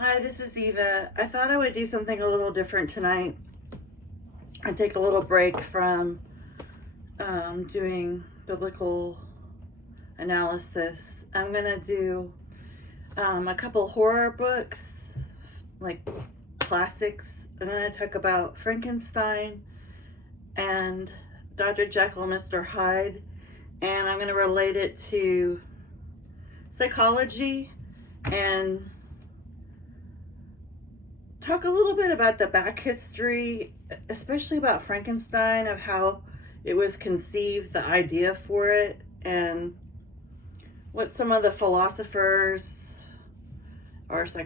Hi, this is Eva. I thought I would do something a little different tonight and take a little break from doing biblical analysis. I'm going to do a couple horror books, like classics. I'm going to talk about Frankenstein and Dr. Jekyll and Mr. Hyde, and I'm going to relate it to psychology and talk a little bit about the back history, especially about Frankenstein, of how it was conceived, the idea for it, and what some of the philosophers or I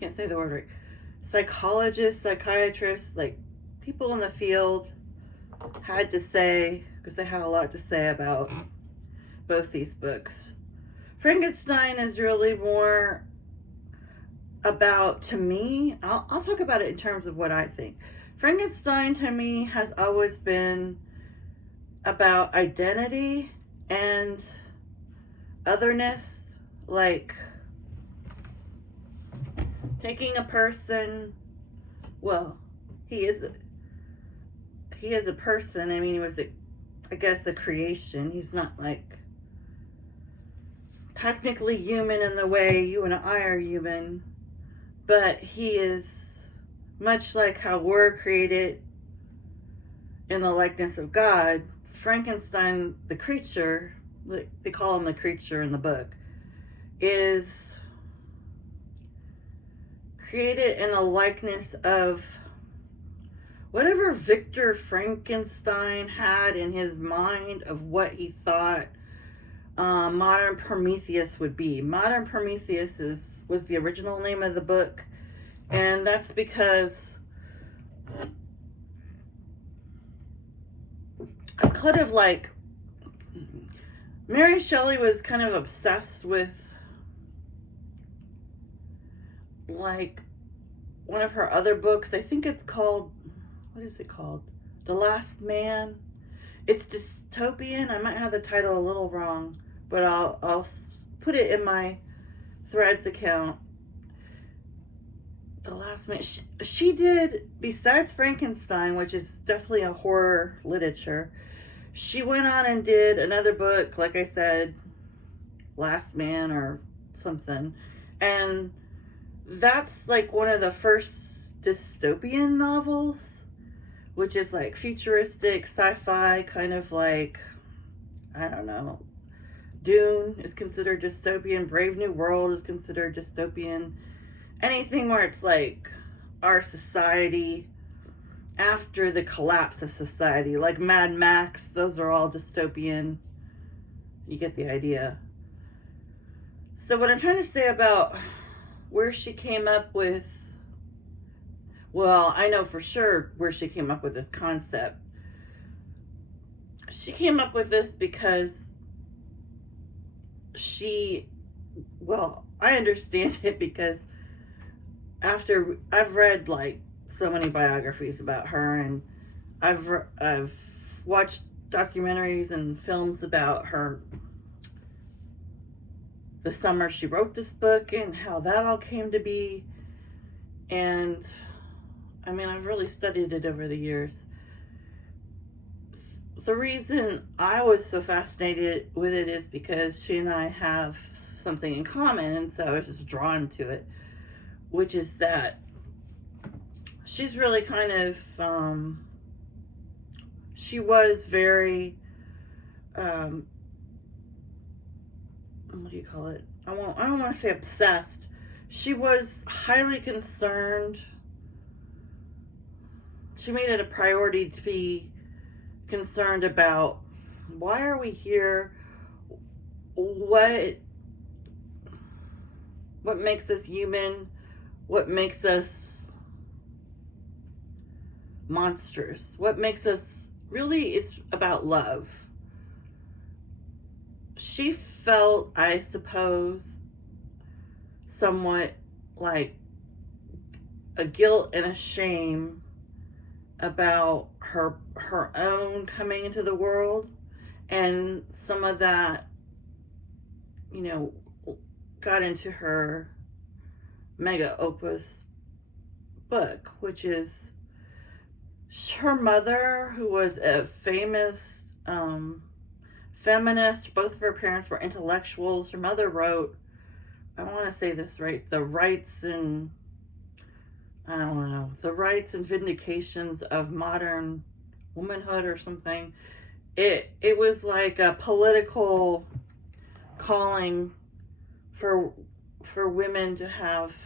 can't say the word right, psychologists, psychiatrists, like people in the field had to say, because they had a lot to say about both these books. Frankenstein is really more about, to me, I'll talk about it in terms of what I think. Frankenstein to me has always been about identity and otherness, like taking a person, well, he is a person. I mean, he was I guess a creation. He's not like technically human in the way you and I are human, but he is much like how we're created in the likeness of God. Frankenstein, the creature, they call him the creature in the book, is created in the likeness of whatever Victor Frankenstein had in his mind of what he thought modern Prometheus would be. Modern Prometheus was the original name of the book, and that's because it's kind of like Mary Shelley was kind of obsessed with, like, one of her other books. I think it's called, what is it called? The Last Man. It's dystopian. I might have the title a little wrong, but I'll put it in my Threads account. The Last Man. She did, besides Frankenstein, which is definitely a horror literature, she went on and did another book, like I said, Last Man or something. And that's like one of the first dystopian novels, which is like futuristic sci-fi, kind of like, I don't know, Dune is considered dystopian, Brave New World is considered dystopian. Anything where it's like our society after the collapse of society, like Mad Max, those are all dystopian. You get the idea. So what I'm trying to say about where she came up with, well, I know for sure where she came up with this concept. She came up with this because I understand it because after I've read like so many biographies about her, and I've watched documentaries and films about her, the summer she wrote this book and how that all came to be. And I mean, I've really studied it over the years. The reason I was so fascinated with it is because she and I have something in common, and so I was just drawn to it, which is that she's really kind of she was very what do you call it? I don't want to say obsessed. She was highly concerned. She made it a priority to be concerned about, why are we here? What makes us human? What makes us monsters? What makes us, really, it's about love. She felt, I suppose, somewhat like a guilt and a shame about her own coming into the world, and some of that, you know, got into her mega opus book, which is her mother, who was a famous feminist. Both of her parents were intellectuals. Her mother wrote, I want to say this right, the rights and, I don't know, the rights and vindications of modern womanhood or something. It was like a political calling for women to have,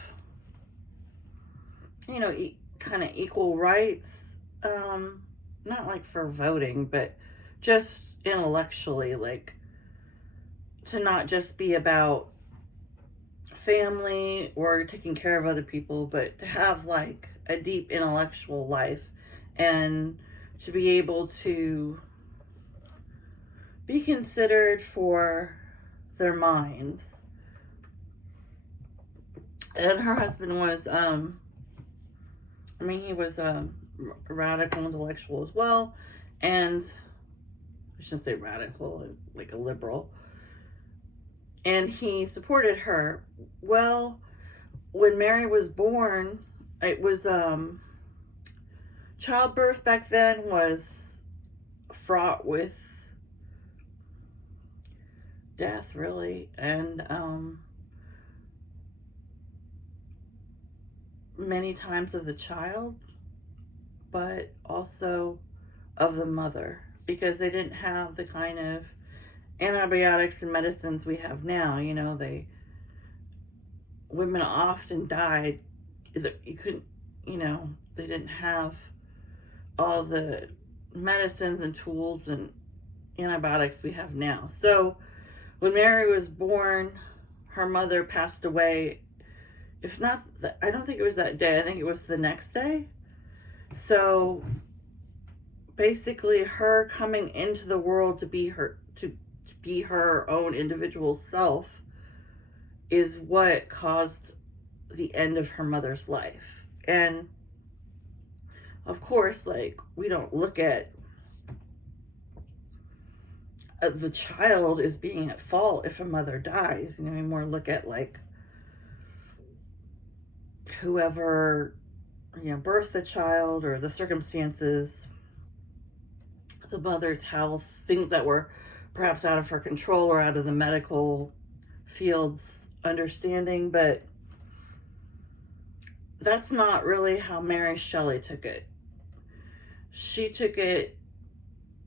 you know, kind of equal rights. Not like for voting, but just intellectually, like to not just be about family or taking care of other people, but to have like a deep intellectual life and to be able to be considered for their minds. And her husband was, he was a radical intellectual as well. And I shouldn't say radical, it's like a liberal. And he supported her. Well, when Mary was born, it was, childbirth back then was fraught with death, really. And, many times of the child, but also of the mother, because they didn't have the kind of antibiotics and medicines we have now. You know, women often died. You couldn't, you know, they didn't have all the medicines and tools and antibiotics we have now. So when Mary was born, her mother passed away. If not, I don't think it was that day. I think it was the next day. So basically, her coming into the world to be her own individual self is what caused the end of her mother's life. And of course, like, we don't look at the child as being at fault if a mother dies. You know, we more look at like whoever, you know, birthed the child or the circumstances, the mother's health, things that were perhaps out of her control or out of the medical field's understanding. But that's not really how Mary Shelley took it. She took it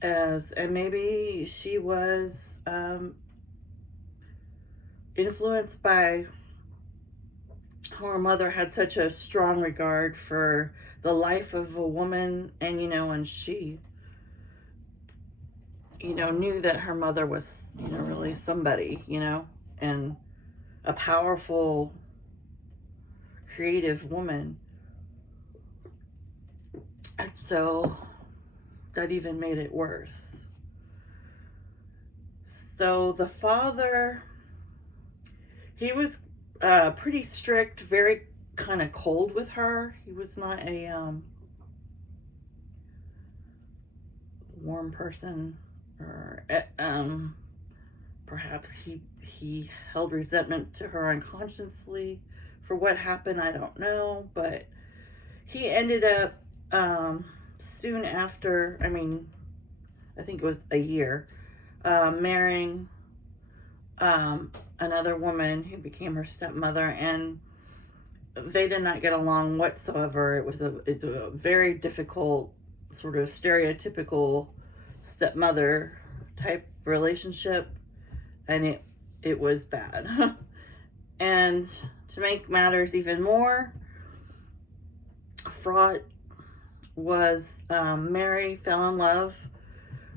as, and maybe she was influenced by how her mother had such a strong regard for the life of a woman, and, you know, and she, you know, knew that her mother was, you know, really somebody, you know, and a powerful, creative woman. And so that even made it worse. So the father, he was pretty strict, very kind of cold with her. He was not a warm person, or perhaps he held resentment to her unconsciously for what happened. I don't know, but he ended up soon after, I think it was a year, marrying another woman who became her stepmother, and they did not get along whatsoever. It's a very difficult, sort of stereotypical stepmother type relationship, and it was bad. And to make matters even more fraught was Mary fell in love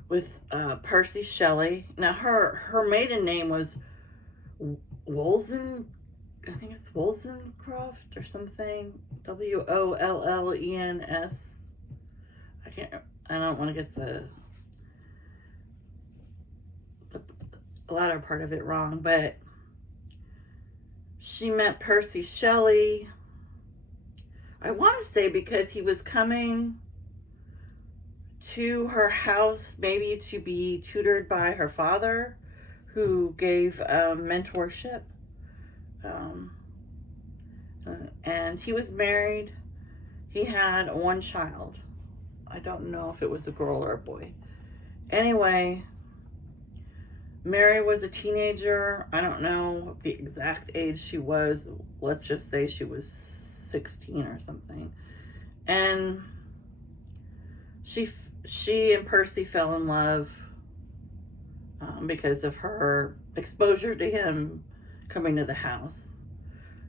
with Percy Shelley. Now her maiden name was Wollstonecraft or something. Wollens. I don't want to get the latter part of it wrong, but she met Percy Shelley, I want to say, because he was coming to her house, maybe to be tutored by her father, who gave mentorship Um, and he was married. He had one child. I don't know if it was a girl or a boy. Anyway, Mary was a teenager. I don't know the exact age she was. Let's just say she was 16 or something. And she and Percy fell in love because of her exposure to him coming to the house.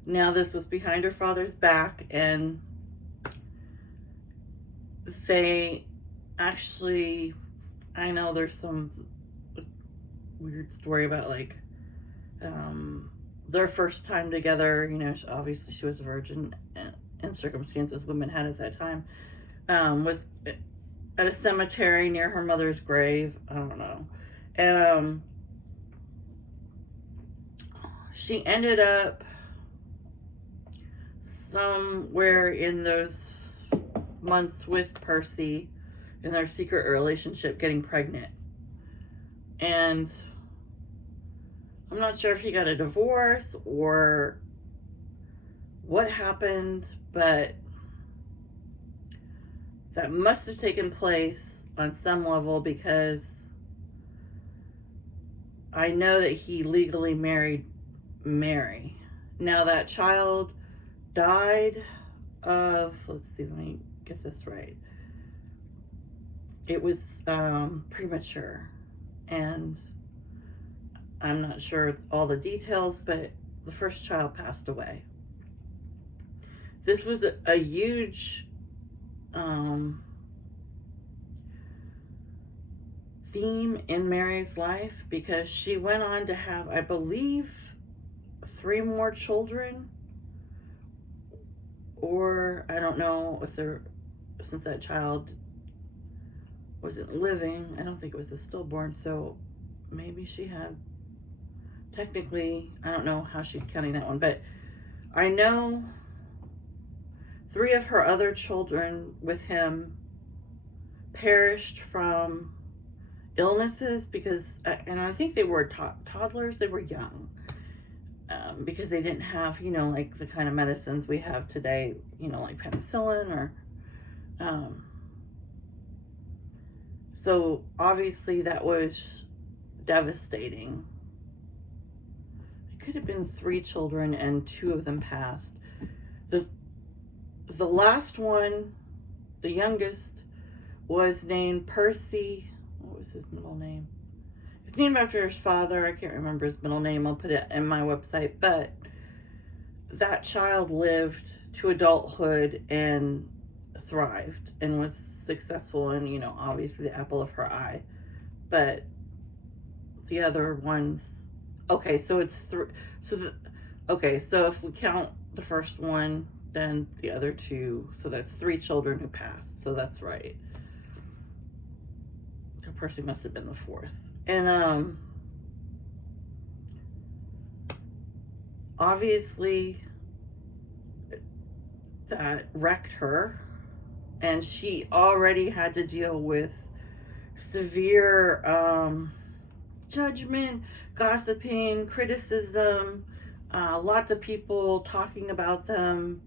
Now, this was behind her father's back, and they actually, I know there's some weird story about like their first time together. You know, obviously she was a virgin, and circumstances women had at that time, was at a cemetery near her mother's grave. I don't know. And she ended up somewhere in those months with Percy in their secret relationship getting pregnant. And I'm not sure if he got a divorce or what happened, but that must have taken place on some level, because I know that he legally married Mary. Now, that child died of, let's see, let me get this right. It was premature, and I'm not sure all the details, but the first child passed away. This was a huge theme in Mary's life, because she went on to have, I believe, 3 more children, or I don't know if they're, since that child wasn't living, I don't think it was a stillborn, so maybe she had, technically, I don't know how she's counting that one, but I know 3 of her other children with him perished from illnesses, because, and I think they were toddlers, they were young, because they didn't have, you know, like the kind of medicines we have today, you know, like penicillin or, so obviously that was devastating. It could have been 3 children and 2 of them passed. The last one, the youngest, was named Percy. What was his middle name? He's named after his father. I can't remember his middle name. I'll put it in my website. But that child lived to adulthood and thrived and was successful, and, you know, obviously the apple of her eye. But the other ones, okay, so it's so if we count the first one, then the other 2, so that's 3 children who passed, so that's right. The person must have been the 4th. And obviously that wrecked her, and she already had to deal with severe judgment, gossiping, criticism, lots of people talking about them,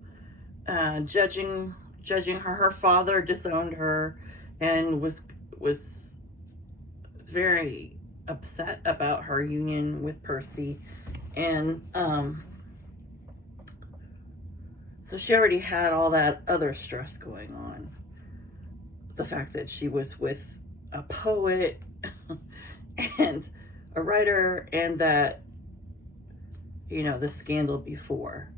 judging her. Her father disowned her and was very upset about her union with Percy, and so she already had all that other stress going on. The fact that she was with a poet and a writer, and that, you know, the scandal before.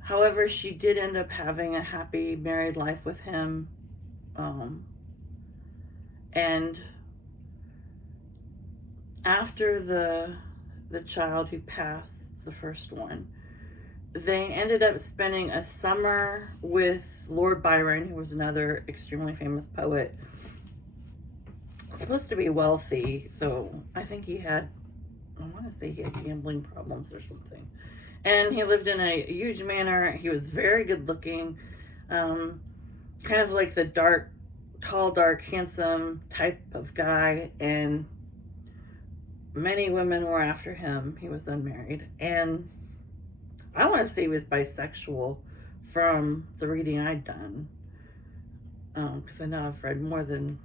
However, she did end up having a happy married life with him, and after the child who passed, the first one, they ended up spending a summer with Lord Byron, who was another extremely famous poet. Supposed to be wealthy, though I think he had, I want to say he had gambling problems or something. And he lived in a huge manor. He was very good looking, kind of like the tall, dark, handsome type of guy, and many women were after him. He was unmarried, and I want to say he was bisexual from the reading I'd done. Because I know I've read more than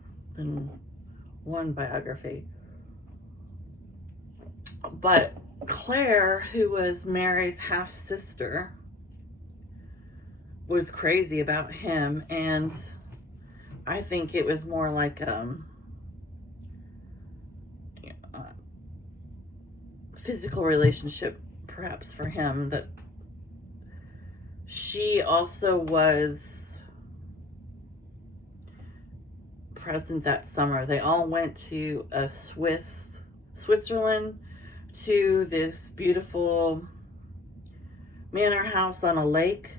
one biography. But Claire, who was Mary's half sister, was crazy about him, and I think it was more like physical relationship, perhaps, for him. That she also was present that summer. They all went to Switzerland, to this beautiful manor house on a lake,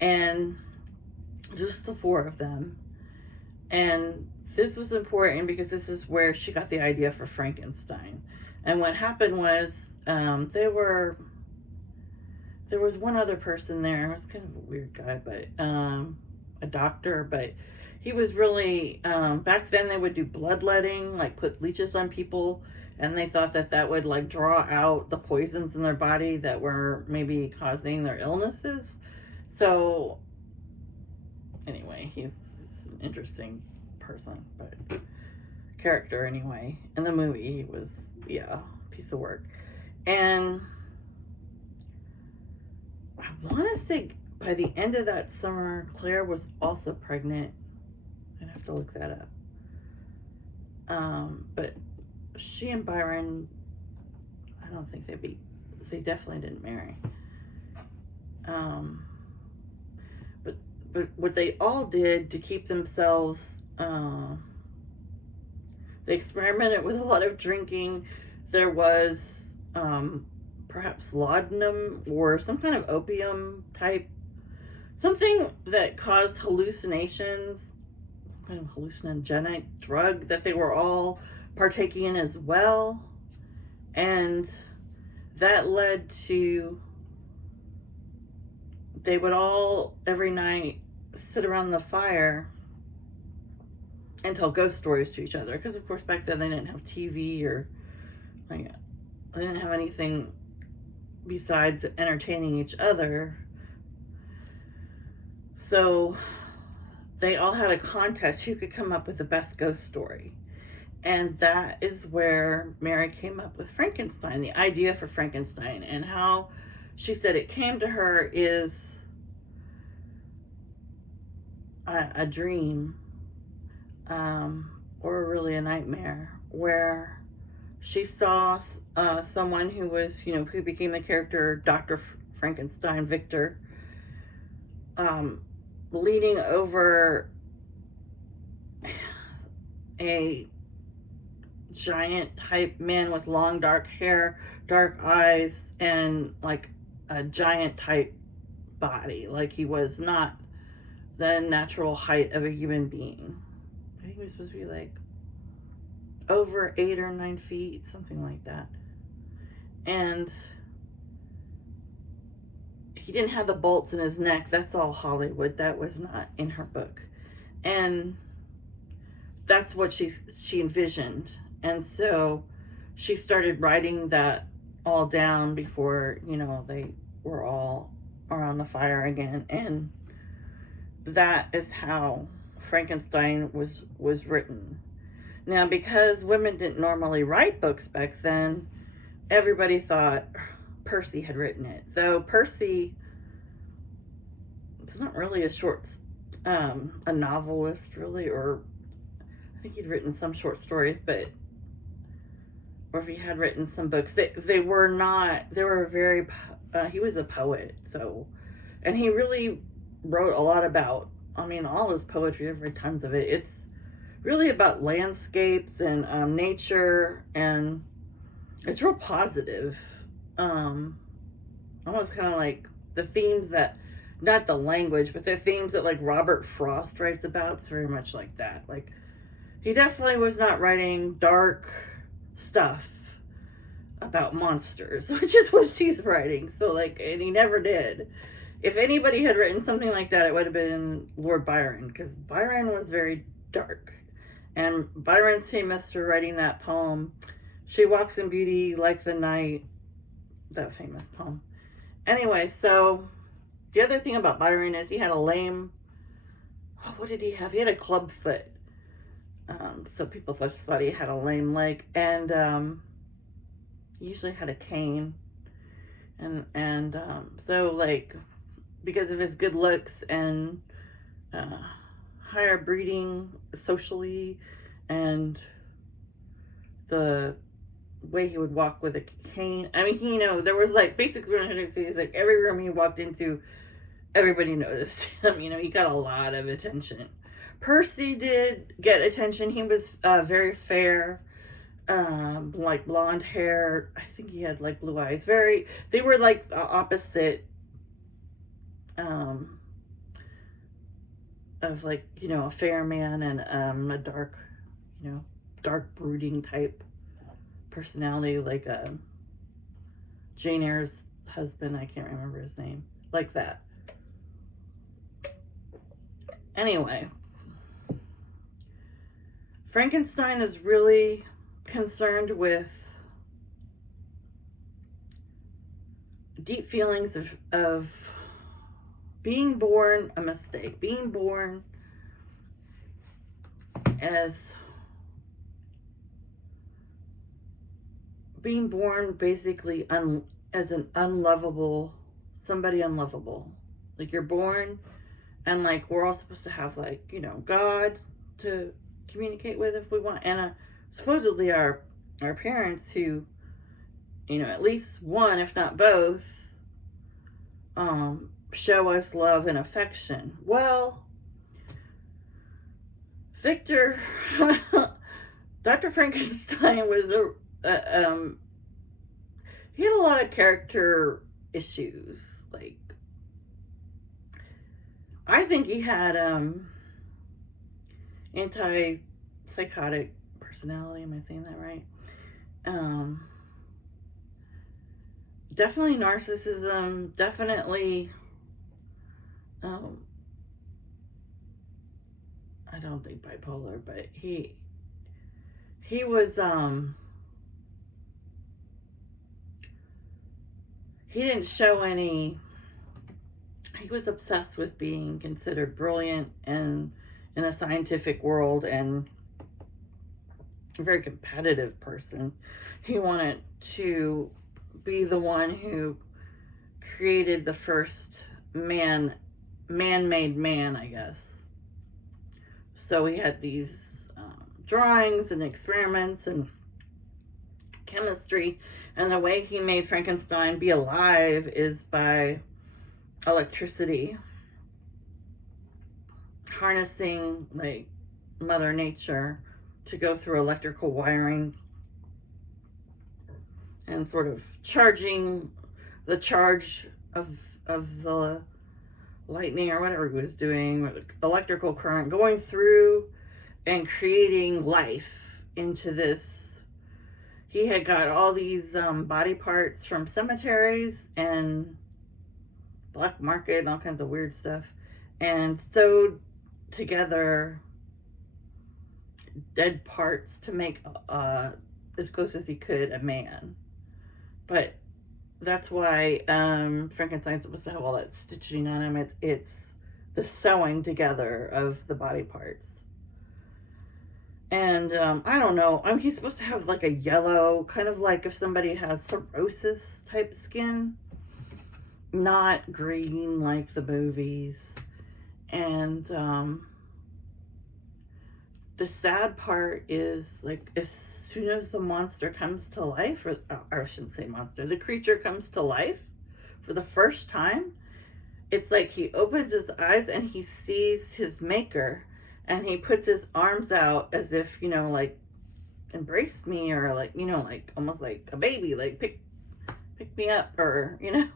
and just the four of them. And this was important because this is where she got the idea for Frankenstein. And what happened was, there was one other person there. It was kind of a weird guy, but a doctor, but he was really, back then they would do bloodletting, like put leeches on people, and they thought that that would like draw out the poisons in their body that were maybe causing their illnesses. So anyway, he's an interesting person, but character anyway. In the movie, he was, yeah, piece of work. And I want to say by the end of that summer, Claire was also pregnant. I'd have to look that up. But she and Byron, I don't think they definitely didn't marry. But what they all did to keep themselves, they experimented with a lot of drinking. There was perhaps laudanum or some kind of opium type, something that caused hallucinations, some kind of hallucinogenic drug that they were all partaking in as well. And that led to, they would all every night sit around the fire and tell ghost stories to each other, because of course back then they didn't have TV, or like, they didn't have anything besides entertaining each other. So they all had a contest who could come up with the best ghost story. And that is where Mary came up with Frankenstein, the idea for Frankenstein. And how she said it came to her is a dream, or really a nightmare, where she saw someone who was, who became the character Dr. Frankenstein, Victor, leaning over a giant type man with long dark hair, dark eyes, and like a giant type body. Like he was not the natural height of a human being. I think he was supposed to be like over 8 or 9 feet, something like that. And he didn't have the bolts in his neck. That's all Hollywood. That was not in her book. And that's what she envisioned. And so she started writing that all down before, they were all around the fire again. And that is how Frankenstein was written. Now, because women didn't normally write books back then, everybody thought Percy had written it. Though Percy is not really a novelist, really, or I think he'd written some short stories, or if he had written some books, they were not, they were very, he was a poet, so, and he really wrote a lot about, all his poetry, I've read tons of it, it's really about landscapes and nature, and it's real positive, almost kind of like the themes that, not the language, but the themes that like Robert Frost writes about. It's very much like that. Like, he definitely was not writing dark stuff about monsters, which is what she's writing. So like, and he never did. If anybody had written something like that, it would have been Lord Byron, because Byron was very dark. And Byron's famous for writing that poem, "She walks in beauty like the night," that famous poem. Anyway, so the other thing about Byron is he had a lame. Oh, what did he have? He had a club foot. So people just thought he had a lame leg, and he usually had a cane, and so like because of his good looks and uh, higher breeding socially, and the way he would walk with a cane. I mean, there was like basically what I'm trying to say is like every room he walked into, everybody noticed him. He got a lot of attention. Percy did get attention. He was very fair, like blonde hair. I think he had like blue eyes. They were like the opposite um, of like, a fair man and a dark, dark brooding type personality, like Jane Eyre's husband. I can't remember his name. Like that. Anyway, Frankenstein is really concerned with deep feelings of being born a mistake, being born basically as an unlovable, somebody unlovable. Like you're born, and like we're all supposed to have like God to communicate with if we want, and supposedly our parents who at least one if not both show us love and affection. Well, Victor Dr. Frankenstein was he had a lot of character issues. Like I think he had anti-psychotic personality. Am I saying that right? Definitely narcissism. Definitely. I don't think bipolar, but he was he didn't show any. He was obsessed with being considered brilliant and in the scientific world, and a very competitive person. He wanted to be the one who created the first man-made man, I guess. So he had these drawings and experiments and chemistry, and the way he made Frankenstein be alive is by electricity, harnessing like Mother Nature to go through electrical wiring and sort of charging the charge of the lightning or whatever he was doing, or the electrical current going through and creating life into this. He had got all these body parts from cemeteries and black market and all kinds of weird stuff, and sewed together dead parts to make as close as he could a man. But that's why Frankenstein's supposed to have all that stitching on him. It's the sewing together of the body parts. And I don't know. He's supposed to have like a yellow, kind of like if somebody has cirrhosis type skin, not green like the movies. And the sad part is, like, as soon as the monster comes to life, or I shouldn't say monster, the creature comes to life for the first time, it's like he opens his eyes and he sees his maker, and he puts his arms out as if, like, embrace me, or like, like almost like a baby, like pick me up, or, and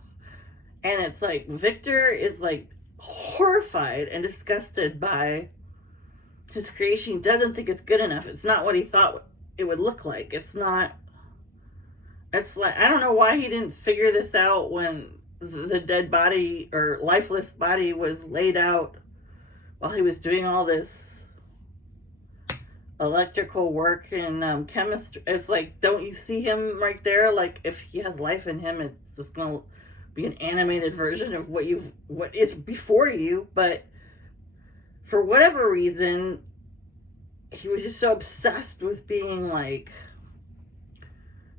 it's like Victor is like horrified and disgusted by his creation. He doesn't think it's good enough. It's not what he thought it would look like. It's like, I don't know why he didn't figure this out when the dead body or lifeless body was laid out while he was doing all this electrical work and chemistry. It's like, don't you see him right there? Like, if he has life in him, it's just gonna be an animated version of what is before you, but for whatever reason, he was just so obsessed with being like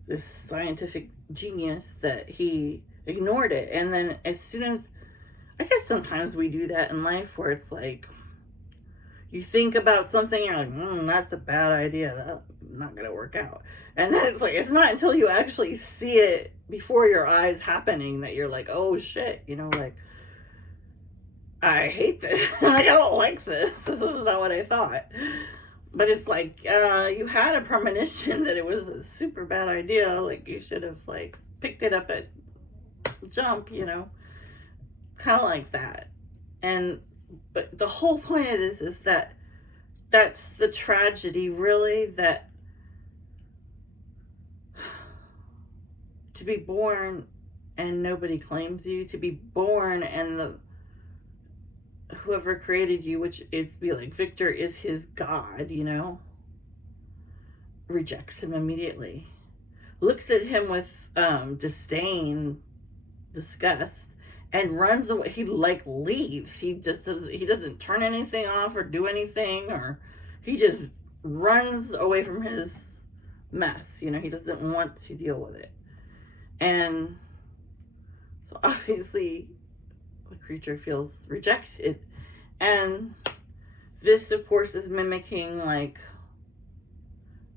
this scientific genius that he ignored it. And then as soon as, I guess sometimes we do that in life where it's like, you think about something, you're like, that's a bad idea. That's not going to work out. And then it's like, it's not until you actually see it before your eyes happening that you're like, oh shit, like, I hate this. Like, I don't like this. This is not what I thought. But it's like, you had a premonition that it was a super bad idea. Like, you should have, like, picked it up at jump, kind of like that. But the whole point of this is that that's the tragedy, really, that to be born and nobody claims you, to be born and whoever created you, which is be like Victor is his God, rejects him immediately, looks at him with disdain, disgust, and runs away. He like leaves. He doesn't turn anything off or do anything, or he just runs away from his mess. He doesn't want to deal with it. And so obviously the creature feels rejected. And this, of course, is mimicking like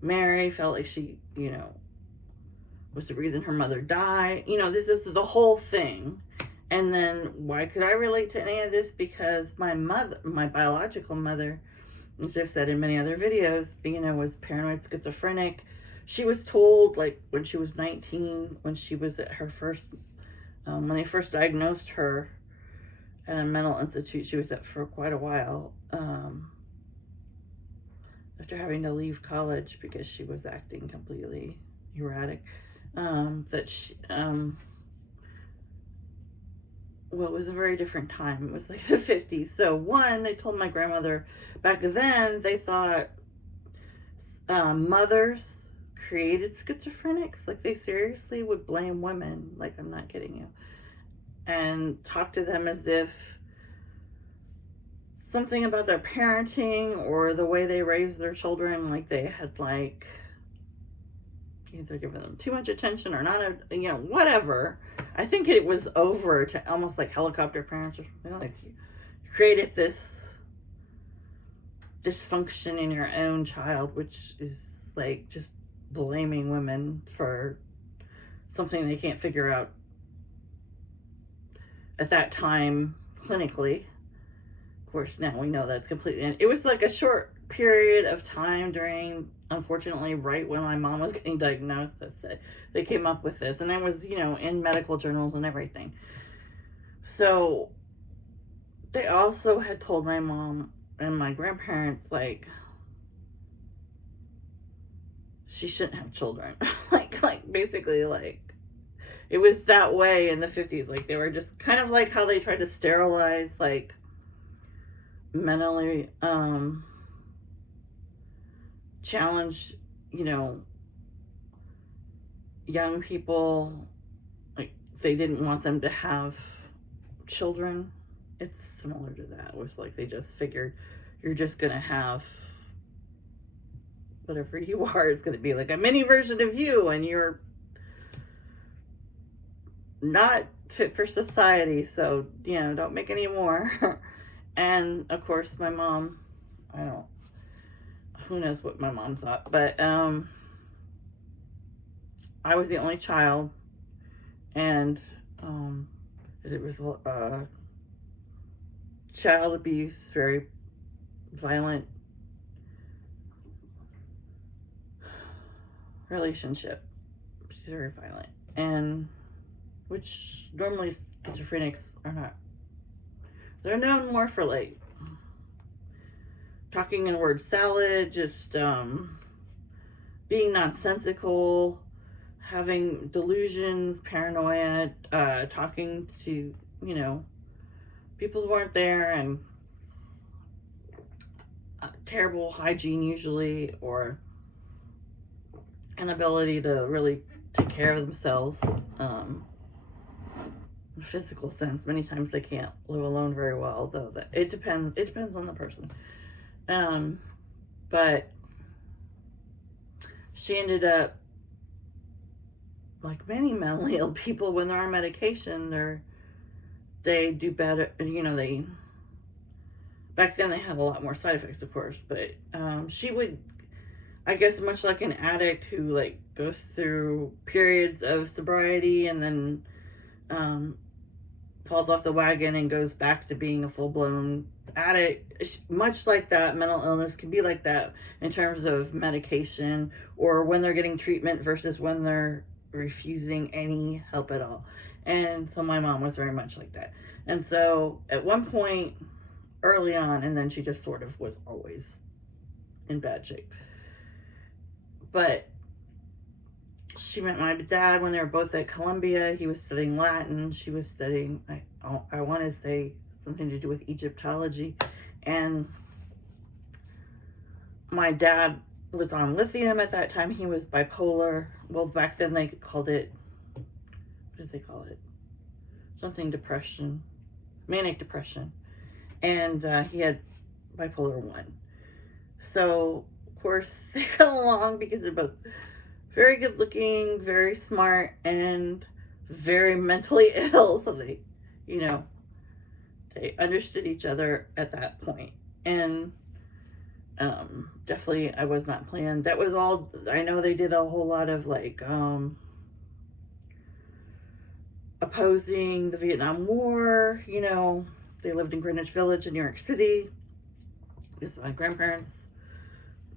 Mary felt like she, was the reason her mother died. This is the whole thing. And then why could I relate to any of this? Because my biological mother, which I've said in many other videos, was paranoid schizophrenic. She was told, like, when she was 19, when she was at her first, when they first diagnosed her at a mental institute she was at for quite a while, after having to leave college because she was acting completely erratic, that she, well, it was a very different time. It was like the 50s. So one, they told my grandmother back then, they thought mothers created schizophrenics. Like, they seriously would blame women. Like, I'm not kidding you. And talk to them as if something about their parenting or the way they raised their children, like they had like either given them too much attention or not, whatever. I think it was over to almost like helicopter parents, or like you created this dysfunction in your own child, which is like just blaming women for something they can't figure out at that time clinically. Of course, now we know that's completely, and it was like a short period of time during, unfortunately, right when my mom was getting diagnosed, that they came up with this, and it was, in medical journals and everything. So they also had told my mom and my grandparents, like, she shouldn't have children. like basically, like, it was that way in the 50s. Like, they were just kind of like how they tried to sterilize, like, mentally challenged, young people. Like, they didn't want them to have children. It's similar to that. It was like they just figured you're just gonna have whatever you are is gonna be like a mini version of you, and you're not fit for society, so don't make any more. And of course my mom, who knows what my mom thought, but I was the only child, and it was child abuse, very violent relationship. She's very violent, and which normally schizophrenics are not. They're known more for like talking in word salad, just being nonsensical, having delusions, paranoia, talking to, people who aren't there, and terrible hygiene usually, or inability to really take care of themselves. physical sense. Many times they can't live alone very well, though. That it depends. It depends on the person. But she ended up, like many mentally ill people, when they're on medication, they do better. They back then they had a lot more side effects, of course. But she would, I guess, much like an addict who like goes through periods of sobriety and then falls off the wagon and goes back to being a full-blown addict. Much like that, mental illness can be like that in terms of medication or when they're getting treatment versus when they're refusing any help at all. And so my mom was very much like that. And so at one point early on, and then she just sort of was always in bad shape. But she met my dad when they were both at Columbia. He was studying Latin. She was studying, I want to say, something to do with Egyptology. And my dad was on lithium at that time. He was bipolar. Well, back then they called it, what did they call it? Something depression, manic depression. And he had bipolar 1. So, of course, they got along because they're both very good looking, very smart, and very mentally ill. So they understood each other at that point. And definitely I was not planned. That was all, I know they did a whole lot of like opposing the Vietnam War. They lived in Greenwich Village in New York City because my grandparents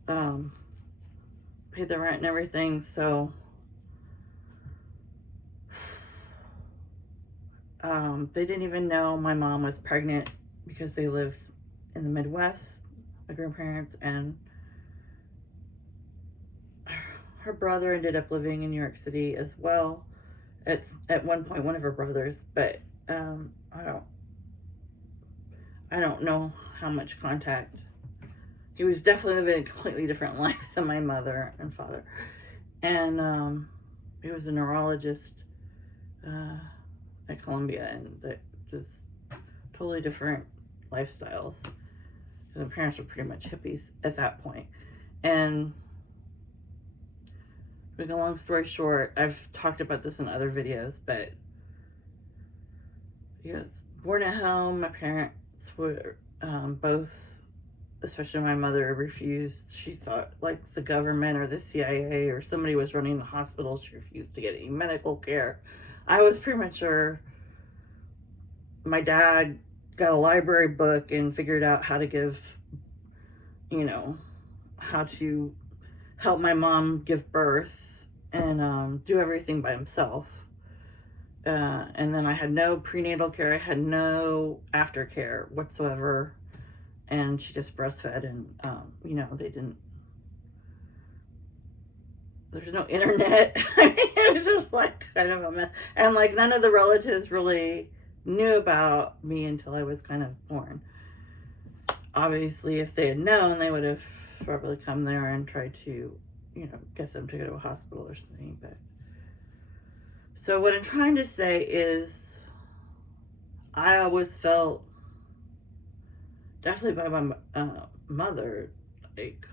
paid the rent and everything. So they didn't even know my mom was pregnant because they lived in the Midwest, my grandparents, and her brother ended up living in New York City as well. It's at one point one of her brothers, but I don't know how much contact. He was definitely living a completely different life than my mother and father. And he was a neurologist at Columbia, and that just totally different lifestyles. Because my parents were pretty much hippies at that point. And to make a long story short, I've talked about this in other videos, but he was born at home. My parents were both, especially my mother, refused. She thought like the government or the CIA or somebody was running the hospital. She refused to get any medical care. I was premature. My dad got a library book and figured out how to give, how to help my mom give birth and do everything by himself. And then I had no prenatal care. I had no aftercare whatsoever. And she just breastfed, and, they didn't, there's no internet. I mean, it was just like kind of a mess. And like none of the relatives really knew about me until I was kind of born. Obviously, if they had known, they would have probably come there and tried to, get them to go to a hospital or something. But so what I'm trying to say is I always felt, definitely by my mother, like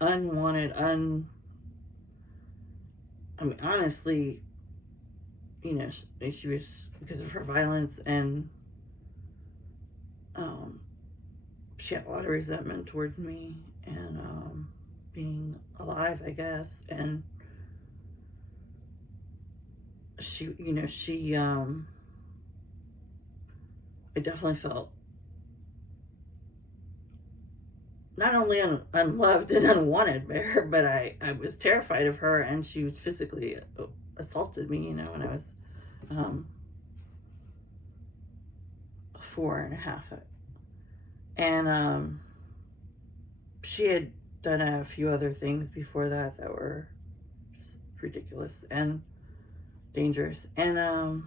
unwanted, honestly, she was, because of her violence, and she had a lot of resentment towards me and being alive, I guess. And she, I definitely felt not only unloved and unwanted by her, but I was terrified of her, and she was physically assaulted me, when I was 4.5. And she had done a few other things before that were just ridiculous and dangerous, and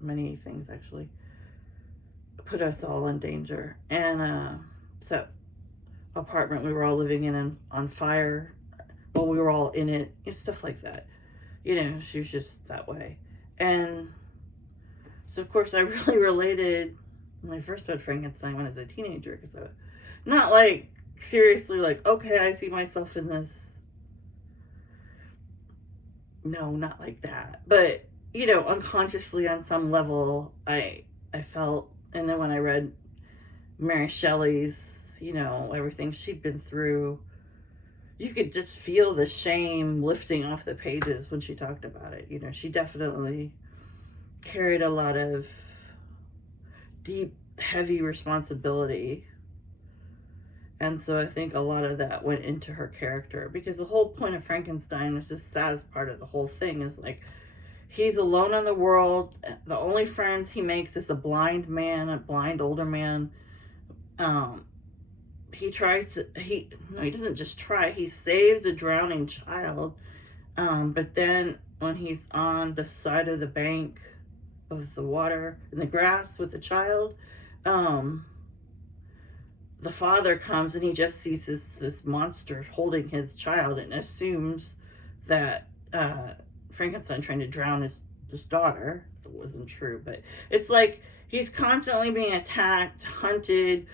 many things actually put us all in danger. And so apartment we were all living in on fire. Well, we were all in it, stuff like that. She was just that way. And So, of course, I really related when I first read Frankenstein when I was a teenager. So, not like seriously, like, okay, I see myself in this. No, not like that. But, unconsciously on some level, I felt, and then when I read Mary Shelley's, everything she'd been through, you could just feel the shame lifting off the pages when she talked about it. She definitely carried a lot of deep, heavy responsibility. And so I think a lot of that went into her character, because the whole point of Frankenstein, which is the saddest part of the whole thing, is like he's alone in the world. The only friends he makes is a blind man, a blind older man. He tries to, no, he doesn't just try, he saves a drowning child. But then when he's on the side of the bank of the water in the grass with the child, the father comes and he just sees this monster holding his child and assumes that Frankenstein trying to drown his daughter. It wasn't true, but it's like he's constantly being attacked, hunted,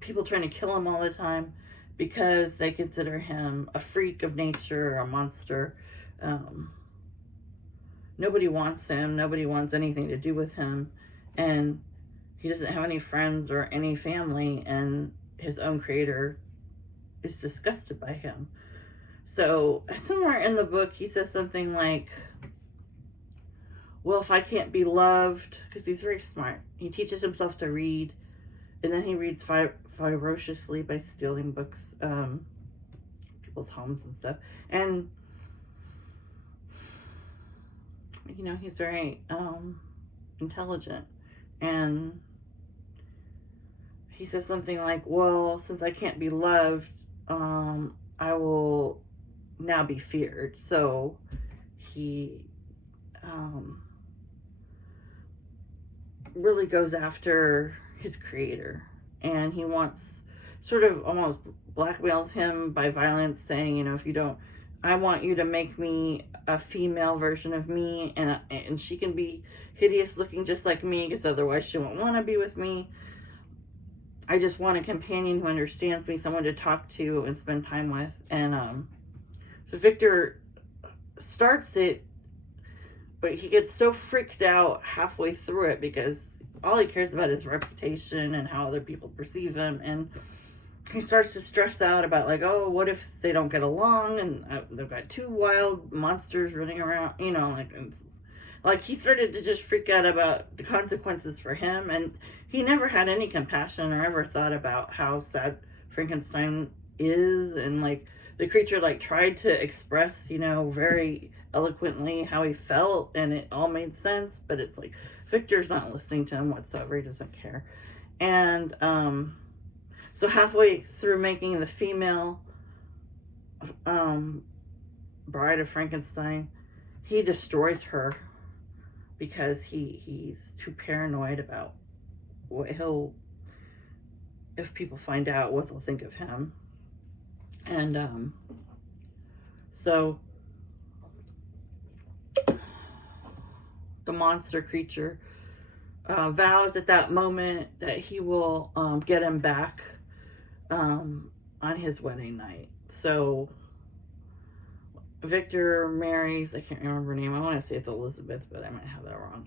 people trying to kill him all the time because they consider him a freak of nature, a monster. Nobody wants him. Nobody wants anything to do with him. And he doesn't have any friends or any family, and his own creator is disgusted by him. So somewhere in the book, he says something like, well, if I can't be loved, because he's very smart. He teaches himself to read, and then he reads ferociously by stealing books, people's homes and stuff. And, he's very intelligent. And he says something like, well, since I can't be loved, I will now be feared. So he really goes after his creator, and he wants, sort of almost blackmails him by violence, saying, if you don't, I want you to make me a female version of me, and she can be hideous looking just like me, because otherwise she won't want to be with me. I just want a companion who understands me, someone to talk to and spend time with. And so Victor starts it, but he gets so freaked out halfway through it because all he cares about is reputation and how other people perceive him. And he starts to stress out about, like, oh, what if they don't get along, and they've got two wild monsters running around, like he started to just freak out about the consequences for him. And he never had any compassion or ever thought about how sad Frankenstein is, and like the creature like tried to express, very eloquently how he felt, and it all made sense, but it's like Victor's not listening to him whatsoever. He doesn't care. And so halfway through making the female bride of Frankenstein, he destroys her because he's too paranoid about what if people find out, what they'll think of him. And so the monster creature vows at that moment that he will get him back on his wedding night. So Victor marries, I can't remember her name, I want to say it's Elizabeth, but I might have that wrong.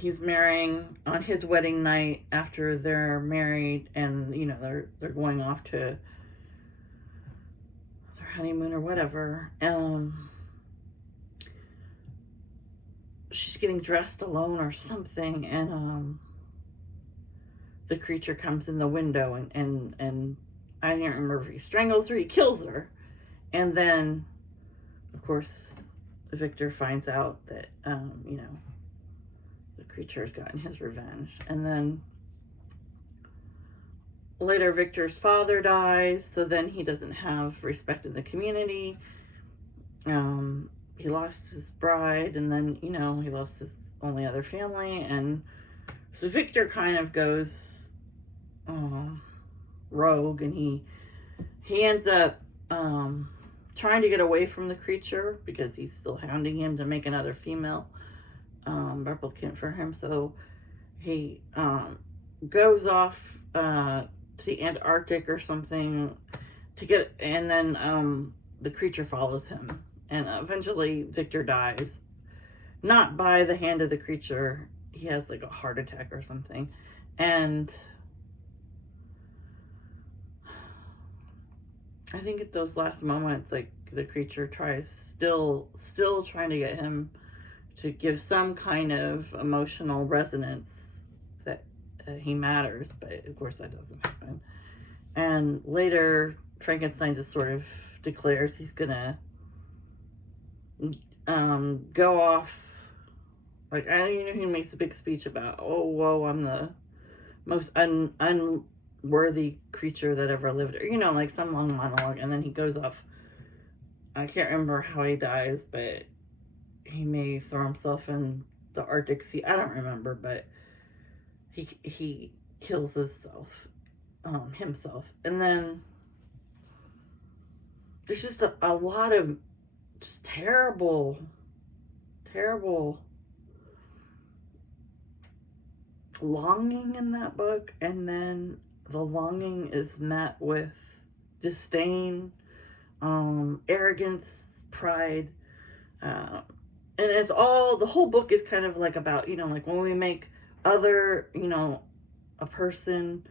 He's marrying on his wedding night after they're married, and they're going off to their honeymoon or whatever. She's getting dressed alone or something, and the creature comes in the window, and I don't remember if he strangles her, he kills her. And then, of course, Victor finds out that the creature has gotten his revenge. And then later Victor's father dies, so then he doesn't have respect in the community. He lost his bride, and then he lost his only other family, and so Victor kind of goes rogue, and he ends up trying to get away from the creature because he's still hounding him to make another female replicant for him. So he goes off to the Antarctic or something to get, and then the creature follows him, and eventually Victor dies, not by the hand of the creature. He has like a heart attack or something, and I think at those last moments, like the creature tries, still trying to get him to give some kind of emotional resonance that he matters, but of course that doesn't happen. And later, Frankenstein just sort of declares he's gonna go off. Like, he makes a big speech about, oh, whoa, I'm the most unworthy creature that ever lived. Or, like some long monologue. And then he goes off. I can't remember how he dies, but he may throw himself in the Arctic Sea. I don't remember, but he kills himself. And then there's just a lot of just terrible longing in that book, and then the longing is met with disdain, arrogance, pride, and it's all, the whole book is kind of like about, like when we make other, a person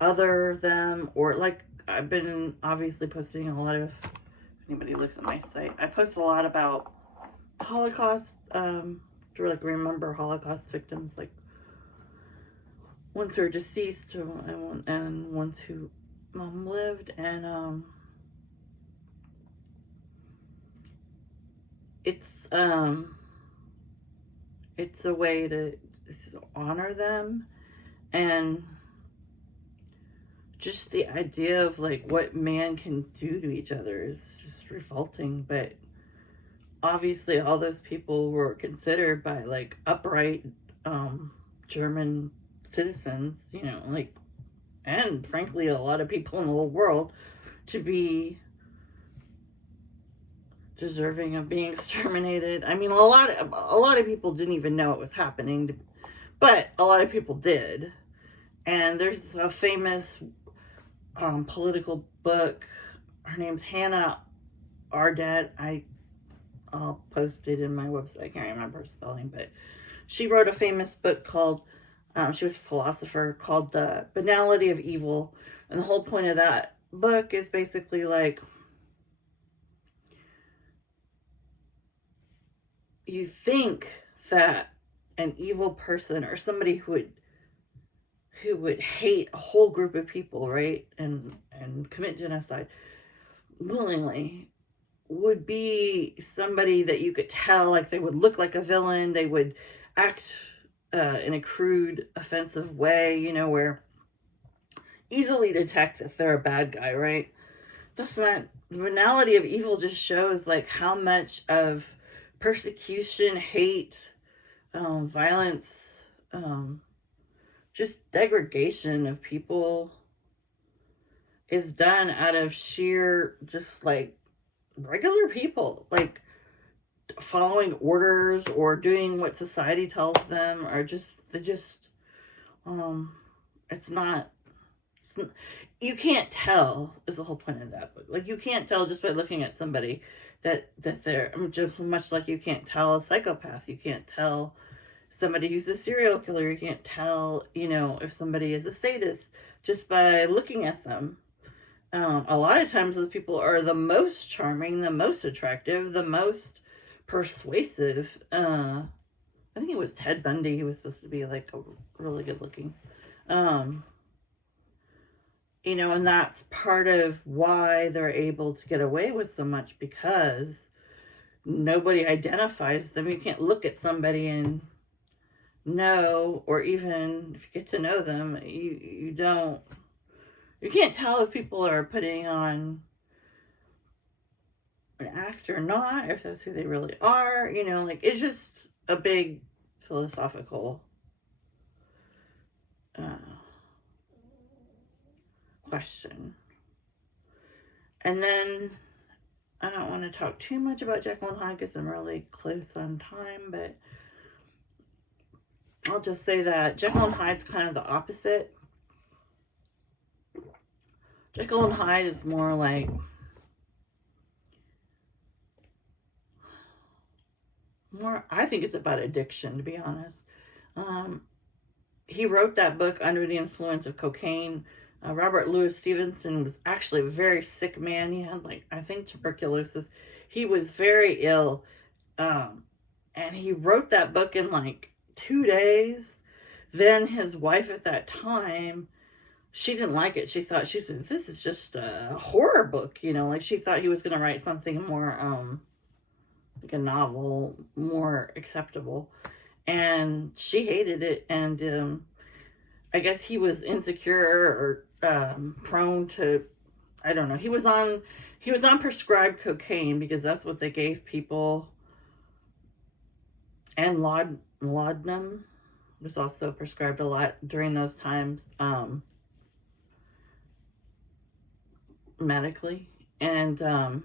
other them, or like I've been obviously posting a lot of, if anybody looks at my site, I post a lot about Holocaust, to like remember Holocaust victims, like ones who are deceased and ones who lived, and it's a way to honor them, and just the idea of like what man can do to each other is just revolting. But obviously all those people were considered by like upright German citizens, like, and frankly a lot of people in the whole world, to be deserving of being exterminated. I mean, a lot of people didn't even know it was happening, but a lot of people did. And there's a famous political book. Her name's Hannah Arendt. I'll post it in my website. I can't remember her spelling, but she wrote a famous book called, she was a philosopher, called The Banality of Evil. And the whole point of that book is basically like, you think that an evil person, or somebody who would hate a whole group of people, right, and commit genocide willingly, would be somebody that you could tell, like, they would look like a villain, they would act in a crude, offensive way, where easily detect that they're a bad guy, right? That's not, the banality of evil just shows like how much of persecution, hate, violence, just degradation of people is done out of sheer, just like regular people, like following orders or doing what society tells them, or it's not, you can't tell, is the whole point of that book. Like, you can't tell just by looking at somebody that they're, just much like you can't tell a psychopath, you can't tell somebody who's a serial killer, you can't tell, if somebody is a sadist just by looking at them. A lot of times those people are the most charming, the most attractive, the most persuasive. I think it was Ted Bundy. He was supposed to be like a really good looking. And that's part of why they're able to get away with so much, because nobody identifies them. You can't look at somebody and know, or even if you get to know them, you can't tell if people are putting on an act or not, if that's who they really are. Like, it's just a big philosophical question. And then I don't want to talk too much about Jekyll and Hyde because I'm really close on time, but I'll just say that Jekyll and Hyde's kind of the opposite. Jekyll and Hyde is more like I think it's about addiction, to be honest. Um, he wrote that book under the influence of cocaine. Robert Louis Stevenson was actually a very sick man. He had, like, I think tuberculosis. He was very ill. Um, and he wrote that book in like 2 days. Then his wife at that time, she didn't like it. She said, this is just a horror book, like she thought he was going to write something more, like a novel, more acceptable. And she hated it. And I guess he was insecure or prone to, I don't know. He was on prescribed cocaine because that's what they gave people, and laudanum was also prescribed a lot during those times, medically. And I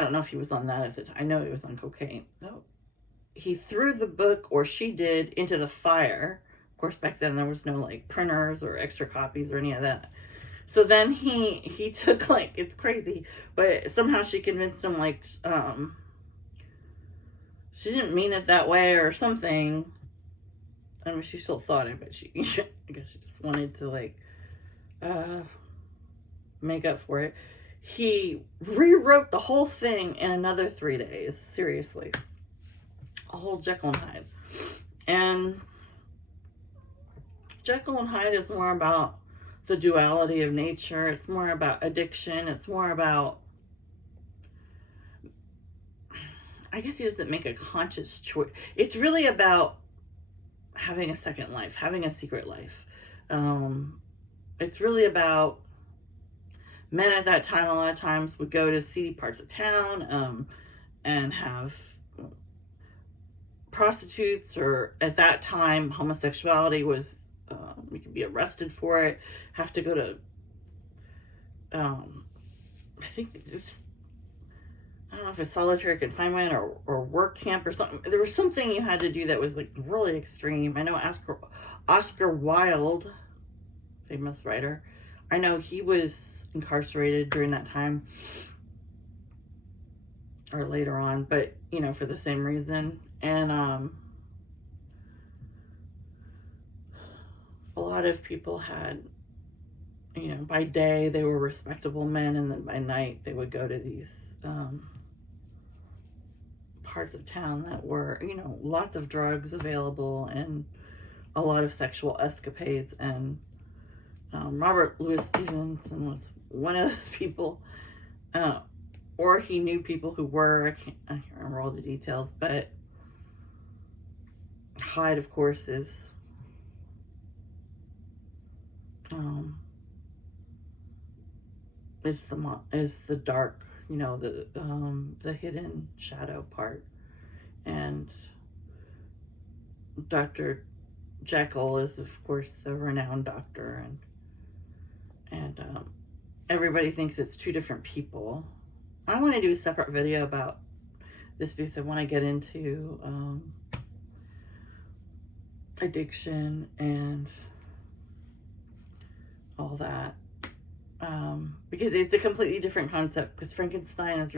don't know if he was on that at the time. I know he was on cocaine. So he threw the book, or she did, into the fire. Of course, back then there was no like printers or extra copies or any of that. So then he took, like, it's crazy, but somehow she convinced him, like, she didn't mean it that way or something. I mean, she still thought it, but I guess she just wanted to, like, make up for it. He rewrote the whole thing in another 3 days. Seriously. A whole Jekyll and Hyde. And Jekyll and Hyde is more about the duality of nature. It's more about addiction. It's more about, I guess he doesn't make a conscious choice. It's really about having a second life, having a secret life. It's really about men at that time. A lot of times would go to seedy parts of town, and have prostitutes, or at that time homosexuality was, you could be arrested for it, have to go to, I think it's, I don't know if it's solitary confinement or work camp or something. There was something you had to do that was, like, really extreme. I know Oscar Wilde, famous writer, I know he was incarcerated during that time, or later on, but for the same reason. And a lot of people had, by day they were respectable men, and then by night they would go to these parts of town that were, lots of drugs available and a lot of sexual escapades. And Robert Louis Stevenson was one of those people, or he knew people who were. I can't remember all the details, but Hyde, of course, is the dark, the hidden shadow part. And Dr. Jekyll is, of course, the renowned doctor, and everybody thinks it's two different people. I want to do a separate video about this because I want to get into addiction and all that, because it's a completely different concept. Because Frankenstein's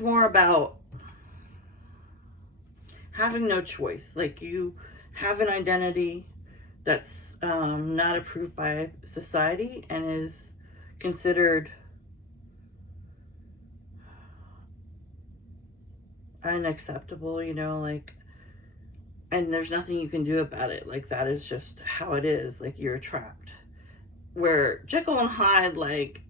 more about having no choice. Like, you have an identity that's not approved by society and is considered unacceptable, like, and there's nothing you can do about it. Like, that is just how it is. Like, you're trapped. Where Jekyll and Hyde, like,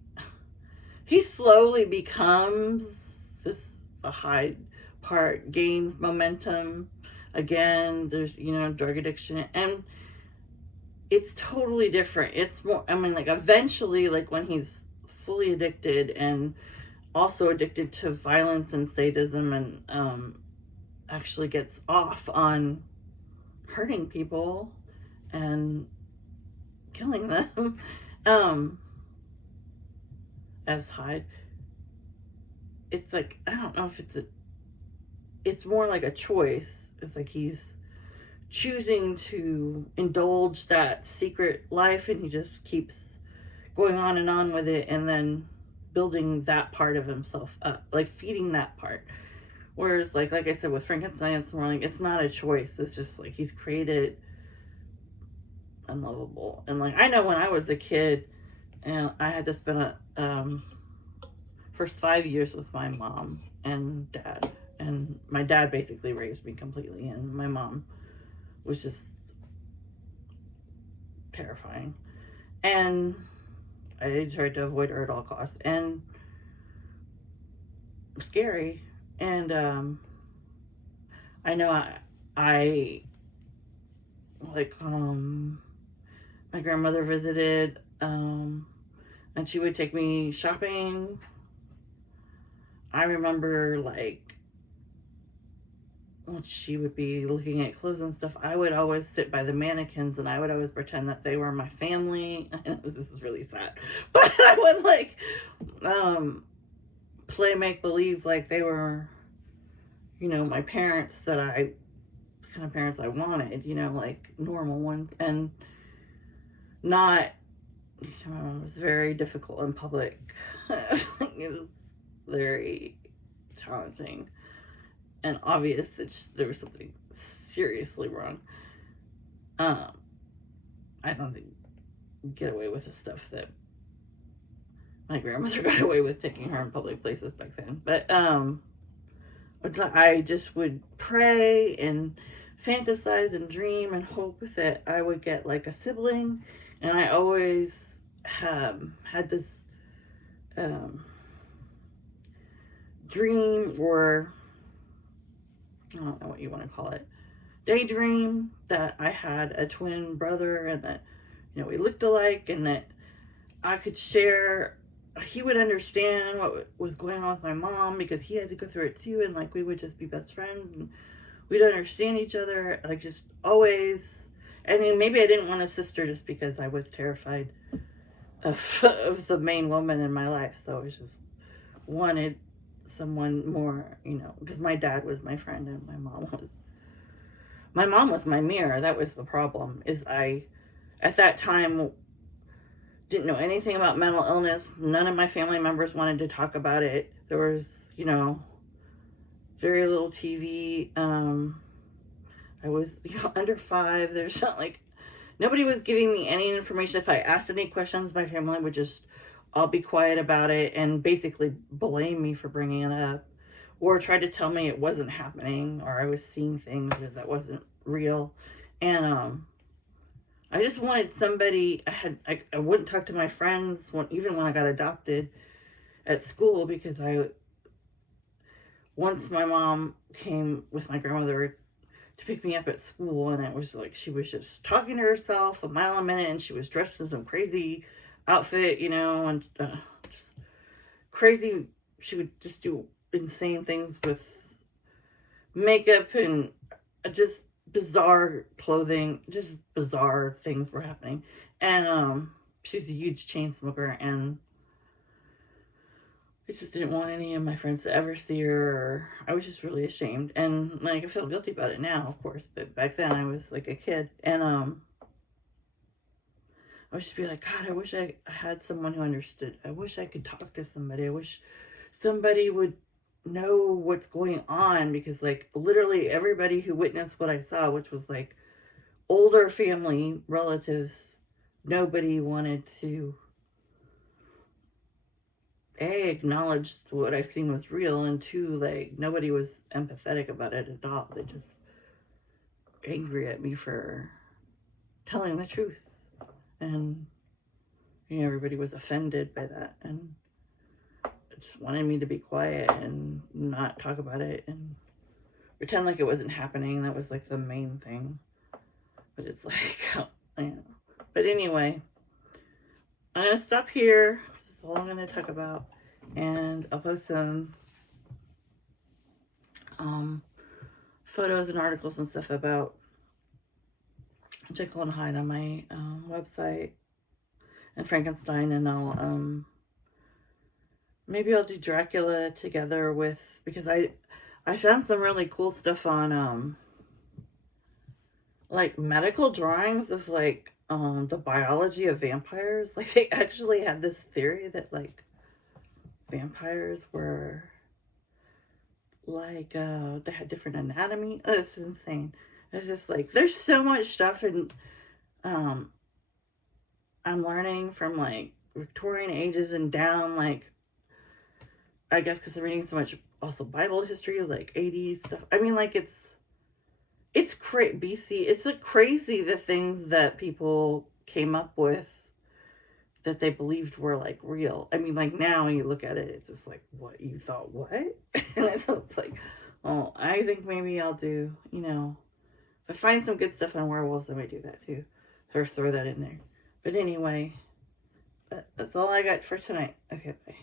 he slowly becomes the Hyde part gains momentum again. There's, drug addiction, and it's totally different. It's more, like, eventually, like, when he's fully addicted and also addicted to violence and sadism, and actually gets off on hurting people and killing them, as Hyde. It's like, I don't know if it's more like a choice. It's like he's choosing to indulge that secret life, and he just keeps going on with it, and then building that part of himself up, like feeding that part. Whereas like I said with Frankenstein, it's more like it's not a choice. It's just like he's created unlovable. And like I know when I was a kid and I had to spend first 5 years with my mom and dad. And my dad basically raised me completely, and my mom was just terrifying. And I tried to avoid her at all costs, and scary. And I know I like my grandmother visited, and she would take me shopping. I remember like when she would be looking at clothes and stuff, I would always sit by the mannequins and I would always pretend that they were my family. This is really sad, but I would like play make believe like they were, my parents, that I the kind of parents I wanted, like normal ones, and not. It was very difficult in public. It was very challenging and obvious that there was something seriously wrong. Um, I don't think get away with the stuff that my grandmother got away with taking her in public places back then. But I just would pray and fantasize and dream and hope that I would get like a sibling, and I always had this dream, or I don't know what you want to call it, daydream, that I had a twin brother, and that we looked alike, and that I could share. He would understand what was going on with my mom because he had to go through it too, and like we would just be best friends and we'd understand each other. Like just always. I mean, maybe I didn't want a sister just because I was terrified of the main woman in my life, so I just wanted someone more, because my dad was my friend and my mom was my mirror. That was the problem. Is I at that time didn't know anything about mental illness. None of my family members wanted to talk about it. There was, very little TV. I was, under 5. There's not like nobody was giving me any information. If I asked any questions, my family would just all be quiet about it and basically blame me for bringing it up, or try to tell me it wasn't happening, or I was seeing things that wasn't real. And I just wanted somebody. I wouldn't talk to my friends even when I got adopted at school, because once my mom came with my grandmother to pick me up at school, and it was like she was just talking to herself a mile a minute, and she was dressed in some crazy outfit, and just crazy. She would just do insane things with makeup and just bizarre clothing. Just bizarre things were happening. And she's a huge chain smoker, and I just didn't want any of my friends to ever see her. Or I was just really ashamed, and like I feel guilty about it now, of course, but back then I was like a kid. And I would just be like, God, I wish I had someone who understood. I wish I could talk to somebody. I wish somebody would know what's going on, because like literally everybody who witnessed what I saw, which was like older family relatives, nobody wanted to acknowledge what I seen was real, and 2, like nobody was empathetic about it at all. They just angry at me for telling the truth. And everybody was offended by that, and just wanted me to be quiet and not talk about it and pretend like it wasn't happening. That was like the main thing. But it's like, But anyway, I'm gonna stop here. This is all I'm gonna talk about, and I'll post some photos and articles and stuff about Jekyll and Hyde on my website, and Frankenstein, and I'll maybe I'll do Dracula together with, because I found some really cool stuff on like medical drawings of like the biology of vampires. Like they actually had this theory that like vampires were like they had different anatomy. It's insane. It's just like there's so much stuff, and um I'm learning from like Victorian ages and down, like I guess because I'm reading so much also Bible history, like 80s stuff. I mean, like it's BC. It's like crazy the things that people came up with that they believed were like real. I mean, like now when you look at it, it's just like, what you thought, what? And it's like, oh, I think maybe I'll do, if I find some good stuff on werewolves, I might do that too, or throw that in there. But anyway, that's all I got for tonight. Okay, bye.